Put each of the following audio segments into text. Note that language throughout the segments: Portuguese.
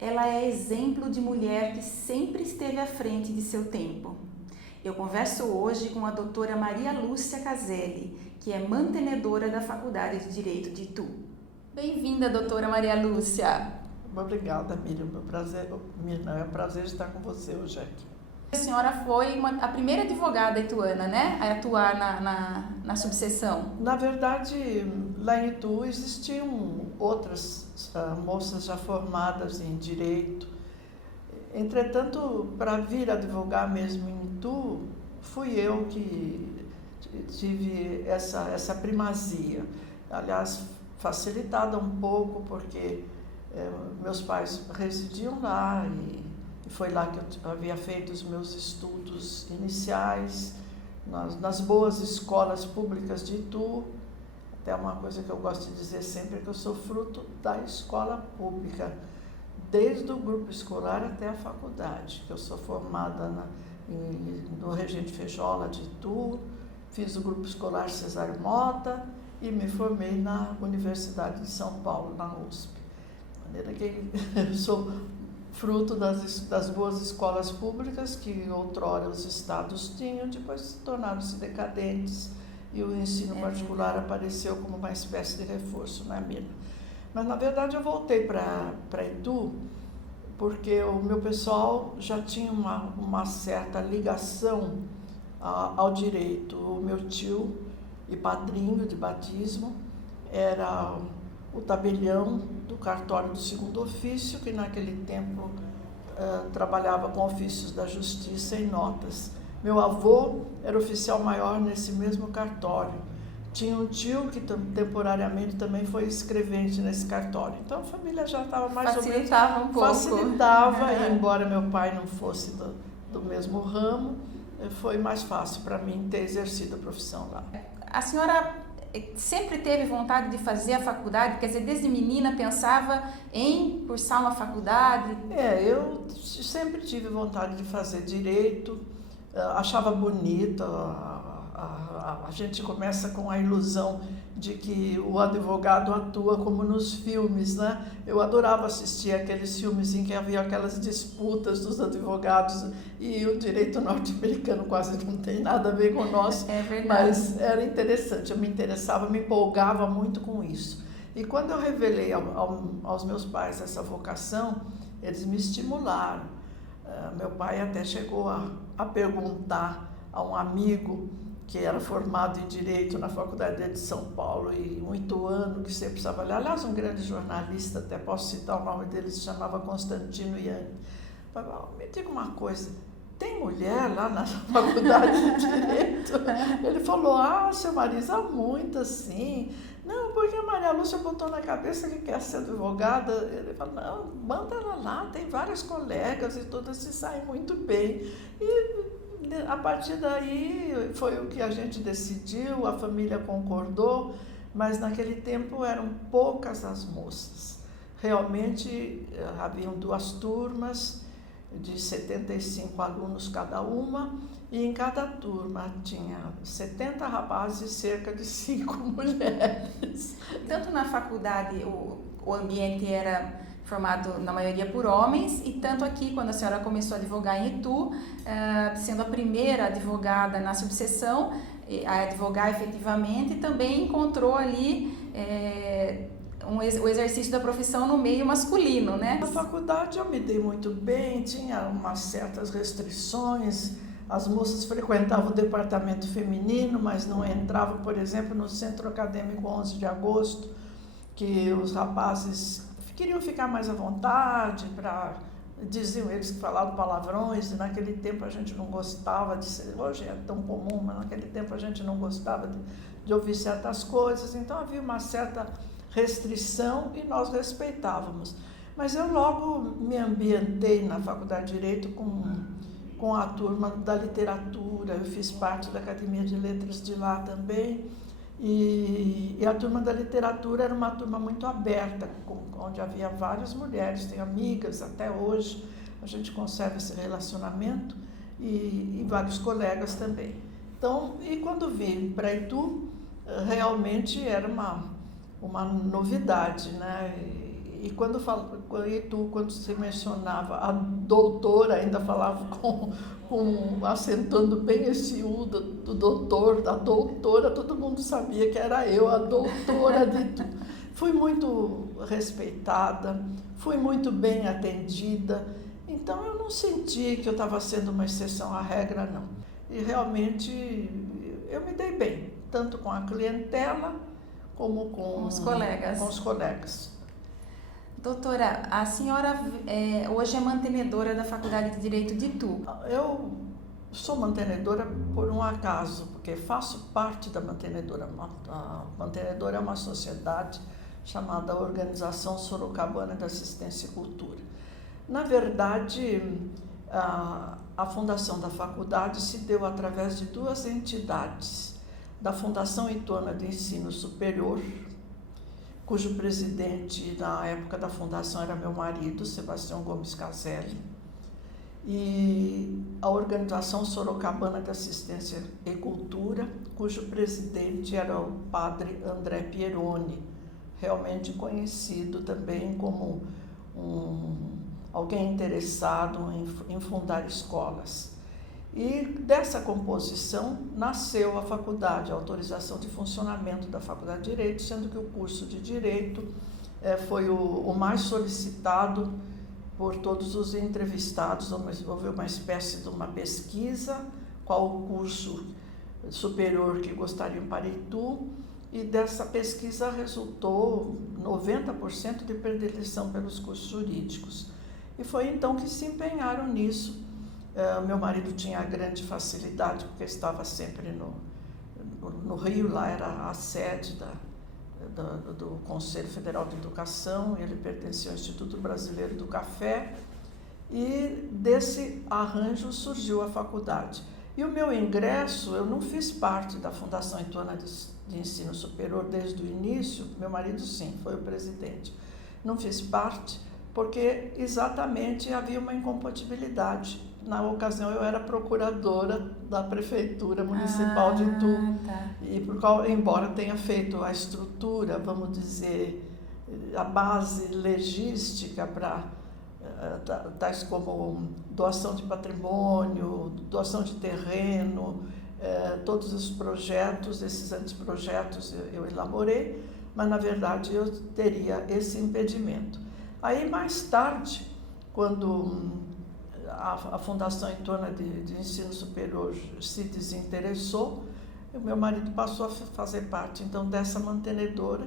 Ela é exemplo de mulher que sempre esteve à frente de seu tempo. Eu converso hoje com a doutora Maria Lúcia Caselli, que é mantenedora da Faculdade de Direito de Itu. Bem-vinda, doutora Maria Lúcia. Obrigada, Miriam. É um prazer estar com você hoje aqui. A senhora foi a primeira advogada ituana, né, a atuar na subseção? Na verdade, lá em Itu existiam outras moças já formadas em direito. Entretanto, para vir advogar mesmo em Itu, fui eu que tive essa primazia. Aliás, facilitada um pouco, porque meus pais residiam lá e foi lá que eu havia feito os meus estudos iniciais, nas boas escolas públicas de Itu. Até uma coisa que eu gosto de dizer sempre é que eu sou fruto da escola pública, desde o grupo escolar até a faculdade, que eu sou formada no Regente Fejola de Itu, fiz o grupo escolar Cesário Mota e me formei na Universidade de São Paulo, na USP. De maneira que eu sou fruto das boas escolas públicas que outrora os estados tinham, depois tornaram-se decadentes e o ensino particular apareceu como uma espécie de reforço, não é mesmo? Mas, na verdade, eu voltei para Itu porque o meu pessoal já tinha uma certa ligação ao direito. O meu tio e padrinho de batismo era o tabelião do cartório do segundo ofício, que naquele tempo trabalhava com ofícios da justiça e notas. Meu avô era oficial maior nesse mesmo cartório. Tinha um tio que temporariamente também foi escrevente nesse cartório. Então a família já estava mais ou menos... Facilitava um pouco. Facilitava, e embora meu pai não fosse do mesmo ramo, foi mais fácil para mim ter exercido a profissão lá. A senhora sempre teve vontade de fazer a faculdade? Quer dizer, desde menina pensava em cursar uma faculdade? Eu sempre tive vontade de fazer direito, achava bonito. A gente começa com a ilusão de que o advogado atua como nos filmes, né? Eu adorava assistir aqueles filmes em que havia aquelas disputas dos advogados e o direito norte-americano quase não tem nada a ver com o nosso. É verdade. Mas era interessante, eu me interessava, me empolgava muito com isso. E quando eu revelei aos meus pais essa vocação, eles me estimularam. Meu pai até chegou a perguntar a um amigo que era formado em Direito na Faculdade de São Paulo e um ituano que sempre precisava ler. Aliás, um grande jornalista, até posso citar o nome dele, se chamava Constantino Yang. Falei, me diga uma coisa, tem mulher lá na Faculdade de Direito? Ele falou, seu Marisa, há muitas, sim. Não, porque a Maria Lúcia botou na cabeça que quer ser advogada. Ele falou, não, manda ela lá, tem várias colegas e todas se saem muito bem. E a partir daí foi o que a gente decidiu, a família concordou, mas naquele tempo eram poucas as moças. Realmente haviam 2 turmas de 75 alunos cada uma, e em cada turma tinha 70 rapazes e cerca de 5 mulheres. Tanto na faculdade o ambiente era formado na maioria por homens, e tanto aqui, quando a senhora começou a advogar em Itu, sendo a primeira advogada na subseção, a advogar efetivamente, também encontrou ali o exercício da profissão no meio masculino, né? Na faculdade eu me dei muito bem, tinha umas certas restrições, as moças frequentavam o departamento feminino, mas não entravam, por exemplo, no Centro Acadêmico 11 de Agosto, que os rapazes queriam ficar mais à vontade, diziam eles que falavam palavrões, e naquele tempo a gente não gostava de ser, hoje é tão comum, mas naquele tempo a gente não gostava de ouvir certas coisas, então havia uma certa restrição e nós respeitávamos. Mas eu logo me ambientei na Faculdade de Direito com a turma da literatura, eu fiz parte da Academia de Letras de lá também, e a turma da literatura era uma turma muito aberta, onde havia várias mulheres, tenho amigas até hoje, a gente conserva esse relacionamento, e vários colegas também. Então, e quando vim para Itu, realmente era uma novidade, né? E quando se mencionava a doutora, ainda falava acentuando bem esse U do doutor, da doutora, todo mundo sabia que era eu, a doutora de Itu. Fui muito respeitada, fui muito bem atendida, então eu não senti que eu estava sendo uma exceção à regra, não. E realmente eu me dei bem, tanto com a clientela como com os colegas. Com os colegas. Doutora, a senhora hoje é mantenedora da Faculdade de Direito de Itu. Eu sou mantenedora por um acaso, porque faço parte da mantenedora. A mantenedora é uma sociedade chamada Organização Sorocabana de Assistência e Cultura. Na verdade, a fundação da faculdade se deu através de duas entidades. Da Fundação Ituana de Ensino Superior, cujo presidente na época da fundação era meu marido, Sebastião Gomes Caselli, e a Organização Sorocabana de Assistência e Cultura, cujo presidente era o padre André Pieroni, realmente conhecido também como alguém interessado em fundar escolas. E dessa composição nasceu a faculdade, a autorização de funcionamento da Faculdade de Direito, sendo que o curso de Direito foi o mais solicitado por todos os entrevistados. Houve uma espécie de uma pesquisa, qual o curso superior que gostariam para Itu, e dessa pesquisa resultou 90% de predileção pelos cursos jurídicos. E foi então que se empenharam nisso. Meu marido tinha grande facilidade, porque estava sempre no Rio, lá era a sede do Conselho Federal de Educação, ele pertencia ao Instituto Brasileiro do Café, e desse arranjo surgiu a faculdade. E o meu ingresso, eu não fiz parte da Fundação Ituana de Ensino Superior desde o início, meu marido sim, foi o presidente. Não fiz parte porque exatamente havia uma incompatibilidade. Na ocasião eu era procuradora da Prefeitura Municipal de Itu, tá. E embora tenha feito a estrutura, vamos dizer, a base legística para tais como doação de patrimônio, doação de terreno, todos os projetos, esses anteprojetos eu elaborei, mas na verdade eu teria esse impedimento. Aí mais tarde, quando a Fundação Ituana de Ensino Superior se desinteressou, o meu marido passou a fazer parte então dessa mantenedora,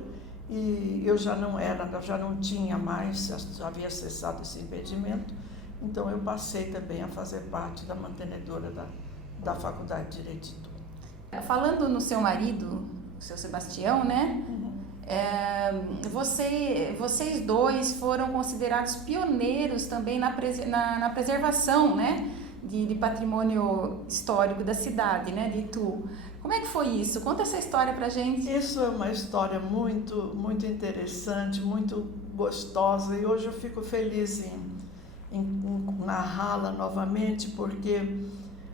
e eu já não tinha mais, já havia cessado esse impedimento, então eu passei também a fazer parte da mantenedora da Faculdade de Direito de Itu. Falando no seu marido, o seu Sebastião, né? Uhum. Vocês dois foram considerados pioneiros também na preservação, né, de patrimônio histórico da cidade, né, de Itu. Como é que foi isso? Conta essa história pra gente. Isso é uma história muito, muito interessante, muito gostosa, e hoje eu fico feliz em narrá-la novamente, porque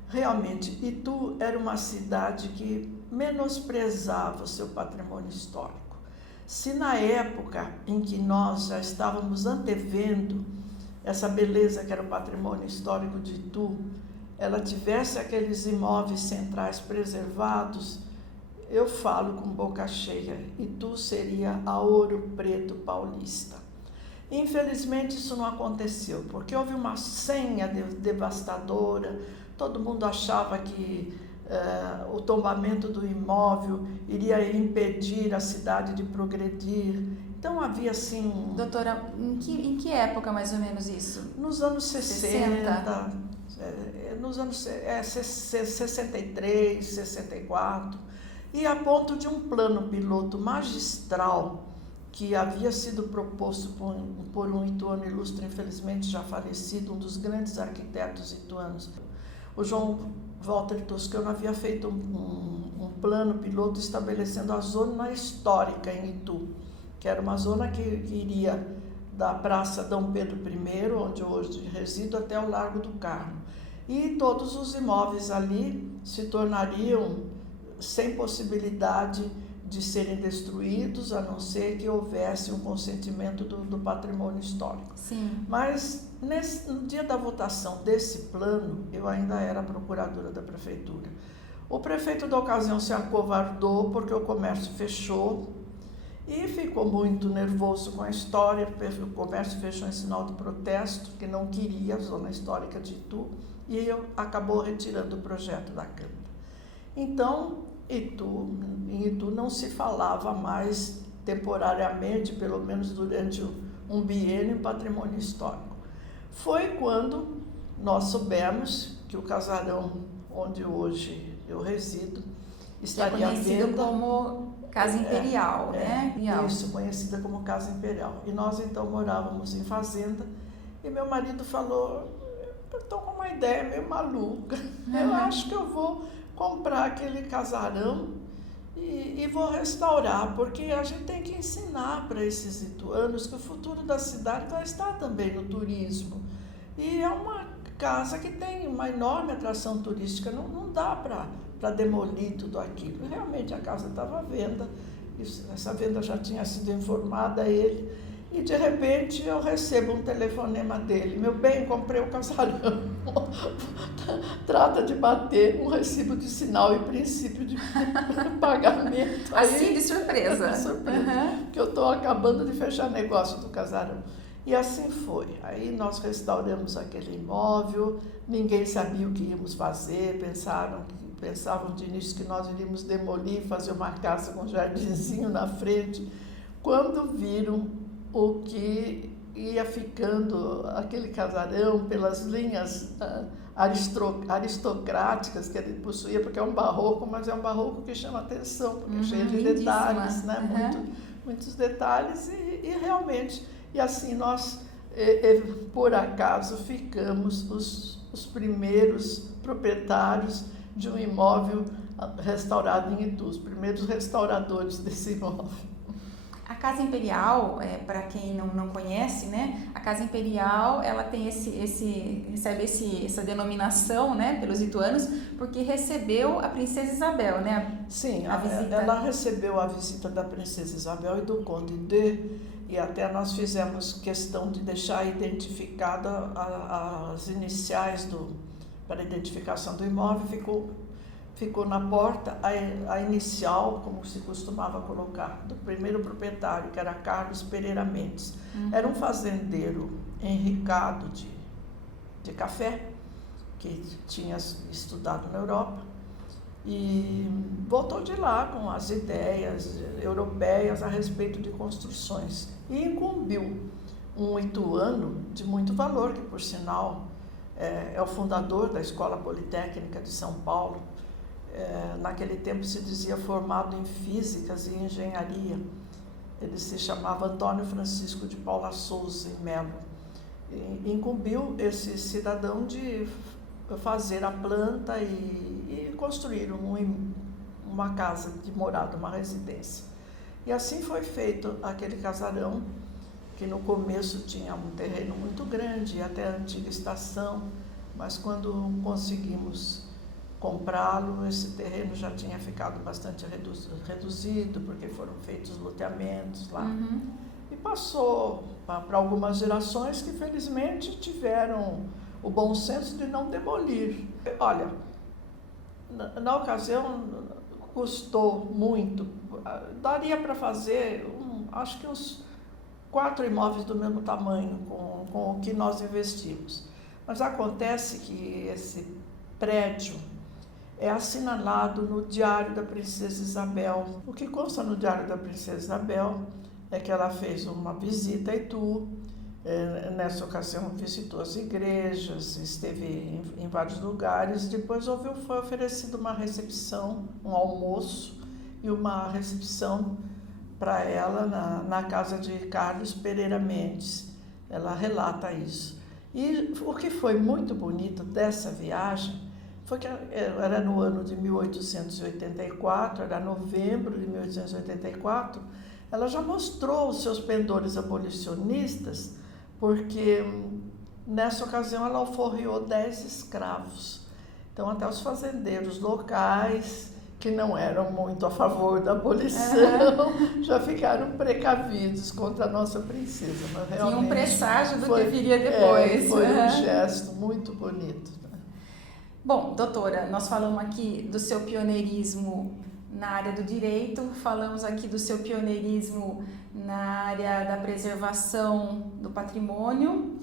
realmente Itu era uma cidade que menosprezava o seu patrimônio histórico. Se na época em que nós já estávamos antevendo essa beleza que era o patrimônio histórico de Itu, ela tivesse aqueles imóveis centrais preservados, eu falo com boca cheia, Itu seria a Ouro Preto paulista. Infelizmente isso não aconteceu, porque houve uma senha devastadora, todo mundo achava que o tombamento do imóvel iria impedir a cidade de progredir. Então havia assim... Doutora, em que época mais ou menos isso? Nos anos 60, nos anos 63, 64, e a ponto de um plano piloto magistral que havia sido proposto por um ituano ilustre, infelizmente já falecido, um dos grandes arquitetos ituanos, o João Walter Toscano, havia feito um plano piloto estabelecendo a zona histórica em Itu, que era uma zona que iria da Praça Dom Pedro I, onde hoje resido, até o Largo do Carmo. E todos os imóveis ali se tornariam sem possibilidade de serem destruídos, a não ser que houvesse um consentimento do patrimônio histórico. Sim. Mas no dia da votação desse plano, eu ainda era procuradora da prefeitura. O prefeito da ocasião se acovardou porque o comércio fechou e ficou muito nervoso com a história. O comércio fechou em sinal de protesto, que não queria a zona histórica de Itu, e acabou retirando o projeto da Câmara. Então, em Itu não se falava mais temporariamente, pelo menos durante um biênio, em patrimônio histórico. Foi quando nós soubemos que o casarão onde hoje eu resido estaria à venda. Conhecido como Casa Imperial, né? Isso, conhecida como Casa Imperial. E nós então morávamos em fazenda e meu marido falou: eu estou com uma ideia meio maluca, eu acho que eu vou comprar aquele casarão e vou restaurar, porque a gente tem que ensinar para esses ituanos que o futuro da cidade vai estar também no turismo. E é uma casa que tem uma enorme atração turística, não dá para demolir tudo aquilo. E realmente a casa estava à venda, essa venda já tinha sido informada a ele, e de repente eu recebo um telefonema dele: meu bem, comprei o casarão, trata de bater um recibo de sinal e princípio de pagamento. Assim de surpresa. Que eu estou acabando de fechar negócio do casarão. E assim foi. Aí nós restauramos aquele imóvel, ninguém sabia o que íamos fazer, pensavam de início que nós iríamos demolir, fazer uma casa com um jardinzinho na frente, quando viram o que ia ficando aquele casarão pelas linhas aristocráticas que ele possuía, porque é um barroco, mas é um barroco que chama atenção, porque é cheio de detalhes, né? Muitos detalhes e realmente... E assim nós, por acaso, ficamos os primeiros proprietários de um imóvel restaurado em Itu, os primeiros restauradores desse imóvel. A Casa Imperial, para quem não conhece, né? A Casa Imperial, ela tem recebe essa denominação, né, pelos ituanos, porque recebeu a Princesa Isabel, né? Sim, ela recebeu a visita da Princesa Isabel e do Conde de... E até nós fizemos questão de deixar identificada as iniciais para a identificação do imóvel. Ficou na porta a inicial, como se costumava colocar, do primeiro proprietário, que era Carlos Pereira Mendes. Era um fazendeiro enricado de café, que tinha estudado na Europa, e voltou de lá com as ideias europeias a respeito de construções. E incumbiu um ituano de muito valor, que por sinal é o fundador da Escola Politécnica de São Paulo. Naquele tempo se dizia formado em físicas e engenharia. Ele se chamava Antônio Francisco de Paula Souza e Melo. E incumbiu esse cidadão de fazer a planta e construir uma casa de morada, uma residência. E assim foi feito aquele casarão, que no começo tinha um terreno muito grande, até a antiga estação, mas quando conseguimos comprá-lo, esse terreno já tinha ficado bastante reduzido, porque foram feitos loteamentos lá. E passou para algumas gerações que felizmente tiveram o bom senso de não demolir. Olha, na ocasião custou muito, daria para fazer, acho que uns 4 imóveis do mesmo tamanho com o que nós investimos. Mas acontece que esse prédio é assinalado no Diário da Princesa Isabel. O que consta no Diário da Princesa Isabel é que ela fez uma visita a Itu. Nessa ocasião visitou as igrejas, esteve em vários lugares. Depois foi oferecida uma recepção, um almoço e uma recepção para ela na casa de Carlos Pereira Mendes. Ela relata isso. E o que foi muito bonito dessa viagem foi que era no ano de 1884, era novembro de 1884, ela já mostrou os seus pendores abolicionistas, porque nessa ocasião ela alforriou 10 escravos. Então até os fazendeiros locais que não eram muito a favor da abolição, já ficaram precavidos contra a nossa princesa. Mas realmente tinha um presságio do que viria depois. Foi um gesto muito bonito. Bom, doutora, nós falamos aqui do seu pioneirismo na área do direito, falamos aqui do seu pioneirismo na área da preservação do patrimônio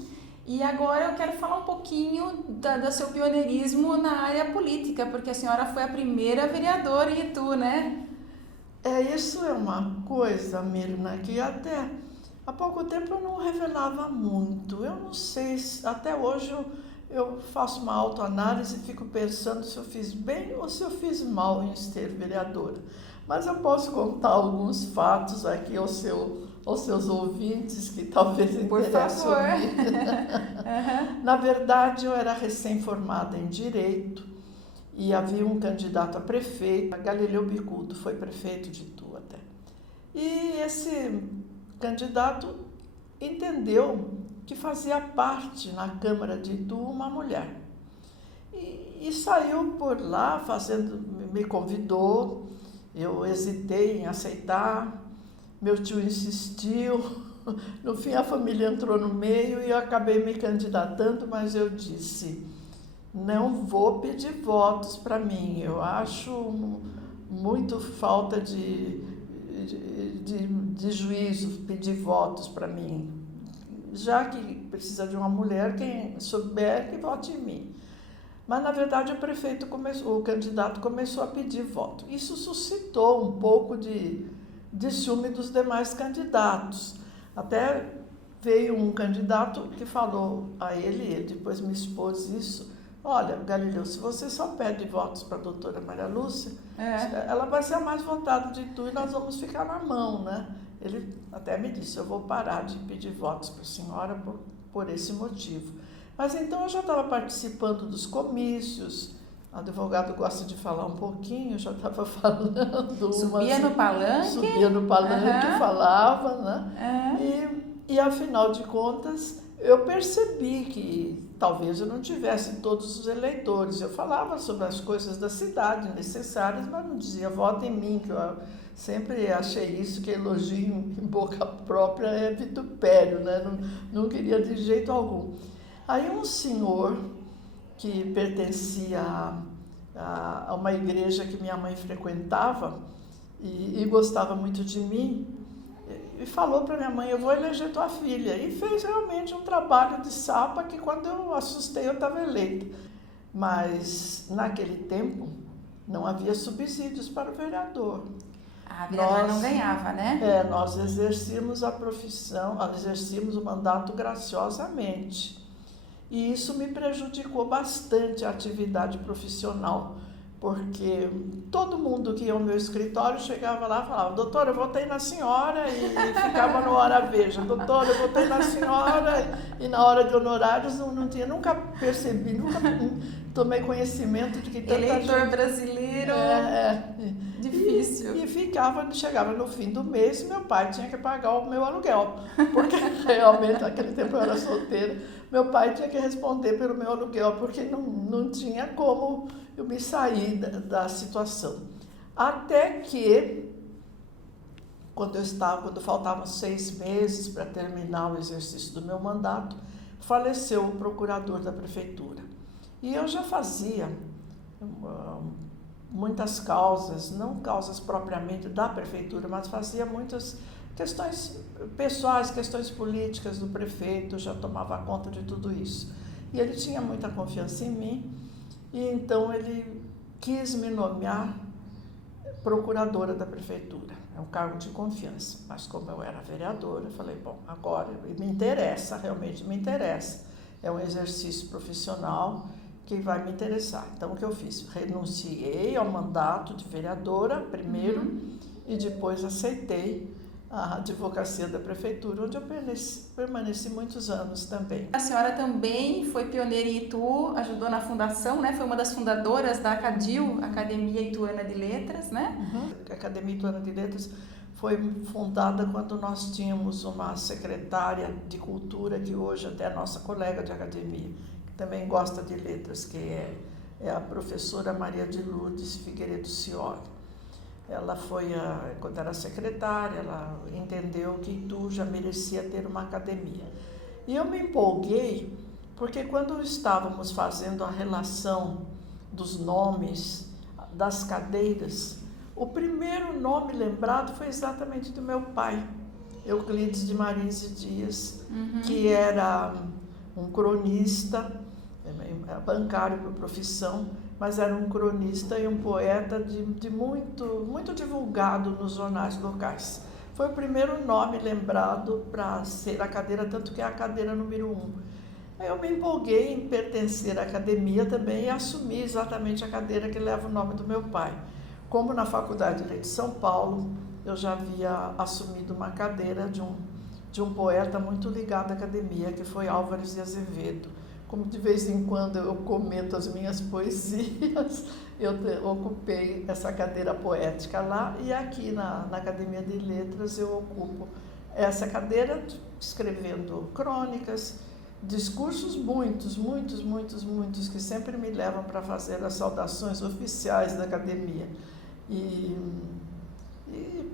e agora eu quero falar um pouquinho do seu pioneirismo na área política, porque a senhora foi a primeira vereadora em Itu, né? Isso é uma coisa, Mirna, que até há pouco tempo eu não revelava muito. Eu não sei, até hoje eu faço uma autoanálise e fico pensando se eu fiz bem ou se eu fiz mal em ser vereadora. Mas eu posso contar alguns fatos aqui aos seus ouvintes que talvez interessem ouvir. Na verdade, eu era recém-formada em Direito e havia um candidato a prefeito, Galileu Bicudo, foi prefeito de Itu até. E esse candidato entendeu que fazia parte na Câmara de Itu uma mulher. E saiu por lá me convidou, eu hesitei em aceitar, meu tio insistiu, no fim a família entrou no meio e eu acabei me candidatando, mas eu disse, não vou pedir votos para mim, eu acho muito falta de juízo pedir votos para mim. Já que precisa de uma mulher, quem souber que vote em mim. Mas, na verdade, o candidato começou a pedir voto. Isso suscitou um pouco de ciúme dos demais candidatos. Até veio um candidato que falou a ele depois me expôs isso, olha, Galileu, se você só pede votos para a doutora Maria Lúcia, ela vai ser a mais votada de Itu e nós vamos ficar na mão, né? Ele até me disse, eu vou parar de pedir votos para a senhora por esse motivo. Mas então eu já estava participando dos comícios, o advogado gosta de falar um pouquinho, eu já estava falando. Subia no palanque, falava, né? E afinal de contas, eu percebi que talvez eu não tivesse todos os eleitores. Eu falava sobre as coisas da cidade necessárias, mas não dizia voto em mim, que eu sempre achei isso, que elogio em boca própria é vitupério, né? Não queria de jeito algum. Aí um senhor que pertencia a uma igreja que minha mãe frequentava e gostava muito de mim, e falou para minha mãe, eu vou eleger tua filha. E fez realmente um trabalho de sapa que quando eu assustei eu estava eleita. Mas naquele tempo não havia subsídios para o vereador. A vereadora não ganhava, né? Nós exercíamos a profissão, exercíamos o mandato graciosamente. E isso me prejudicou bastante a atividade profissional, porque todo mundo que ia ao meu escritório chegava lá e falava, doutora, eu votei na senhora, e ficava no hora veja, doutora, eu votei na senhora, e na hora de honorários não tinha, nunca percebi, nunca tomei conhecimento de que tanta eleitor gente... brasileiro, difícil. E chegava no fim do mês e meu pai tinha que pagar o meu aluguel, porque realmente naquele tempo eu era solteira, meu pai tinha que responder pelo meu aluguel, porque não tinha como eu me sair da situação. Até que, quando faltavam 6 meses para terminar o exercício do meu mandato, faleceu o procurador da prefeitura. E eu já fazia muitas causas, não causas propriamente da prefeitura, mas fazia muitas questões pessoais, questões políticas do prefeito, já tomava conta de tudo isso. E ele tinha muita confiança em mim, e então ele quis me nomear procuradora da prefeitura. É um cargo de confiança, mas como eu era vereadora, eu falei, bom, agora me interessa, realmente me interessa. É um exercício profissional que vai me interessar. Então, o que eu fiz? Renunciei ao mandato de vereadora primeiro e depois aceitei a advocacia da prefeitura, onde eu permaneci muitos anos também. A senhora também foi pioneira em Itu, ajudou na fundação, né? Foi uma das fundadoras da ACADIL, Academia Ituana de Letras, né? A Academia Ituana de Letras foi fundada quando nós tínhamos uma secretária de cultura, que hoje até é nossa colega de academia, que também gosta de letras, que é é a professora Maria de Lourdes Figueiredo Cioli. Ela quando era secretária, ela entendeu que Itu já merecia ter uma academia. E eu me empolguei, porque quando estávamos fazendo a relação dos nomes das cadeiras, o primeiro nome lembrado foi exatamente do meu pai, Euclides de Marins e Dias, que era um cronista, bancário por profissão, mas era um cronista e um poeta de muito divulgado nos jornais locais. Foi o primeiro nome lembrado para ser a cadeira, tanto que é a cadeira número 1. Aí eu me empolguei em pertencer à academia também e assumi exatamente a cadeira que leva o nome do meu pai. Como na Faculdade de Direito de São Paulo, eu já havia assumido uma cadeira de um poeta muito ligado à academia, que foi Álvares de Azevedo. Como de vez em quando eu comento as minhas poesias, eu ocupei essa cadeira poética lá, e aqui na Academia de Letras eu ocupo essa cadeira escrevendo crônicas, discursos muitos, que sempre me levam para fazer as saudações oficiais da academia. E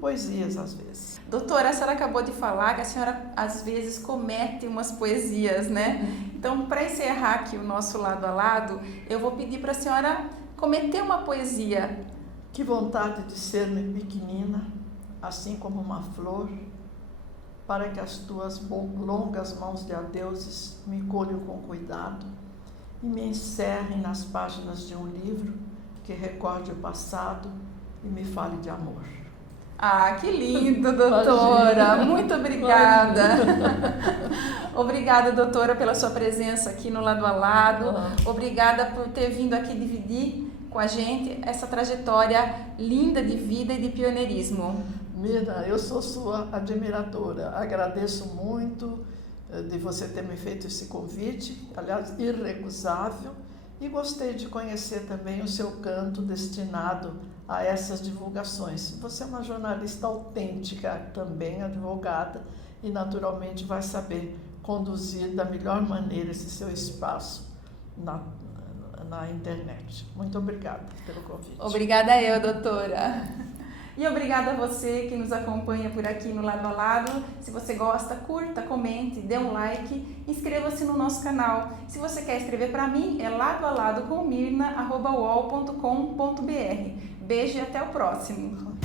poesias às vezes. Doutora, a senhora acabou de falar que a senhora às vezes comete umas poesias, né? Então, para encerrar aqui o nosso lado a lado, eu vou pedir para a senhora cometer uma poesia. Que vontade de ser-me pequenina, assim como uma flor, para que as tuas longas mãos de adeuses me colham com cuidado e me encerrem nas páginas de um livro que recorde o passado e me fale de amor. Ah, que lindo, doutora! Imagina. Muito obrigada! Obrigada, doutora, pela sua presença aqui no Lado a Lado. Obrigada por ter vindo aqui dividir com a gente essa trajetória linda de vida e de pioneirismo. Mirna, eu sou sua admiradora. Agradeço muito de você ter me feito esse convite, aliás, irrecusável, e gostei de conhecer também o seu canto destinado a essas divulgações. Você é uma jornalista autêntica, também advogada, e naturalmente vai saber conduzir da melhor maneira esse seu espaço na internet. Muito obrigada pelo convite. Obrigada eu, doutora. E obrigada a você que nos acompanha por aqui no Lado a Lado. Se você gosta, curta, comente, dê um like, inscreva-se no nosso canal. Se você quer escrever para mim, é ladoalado com mirna@uol.com.br. Beijo e até o próximo.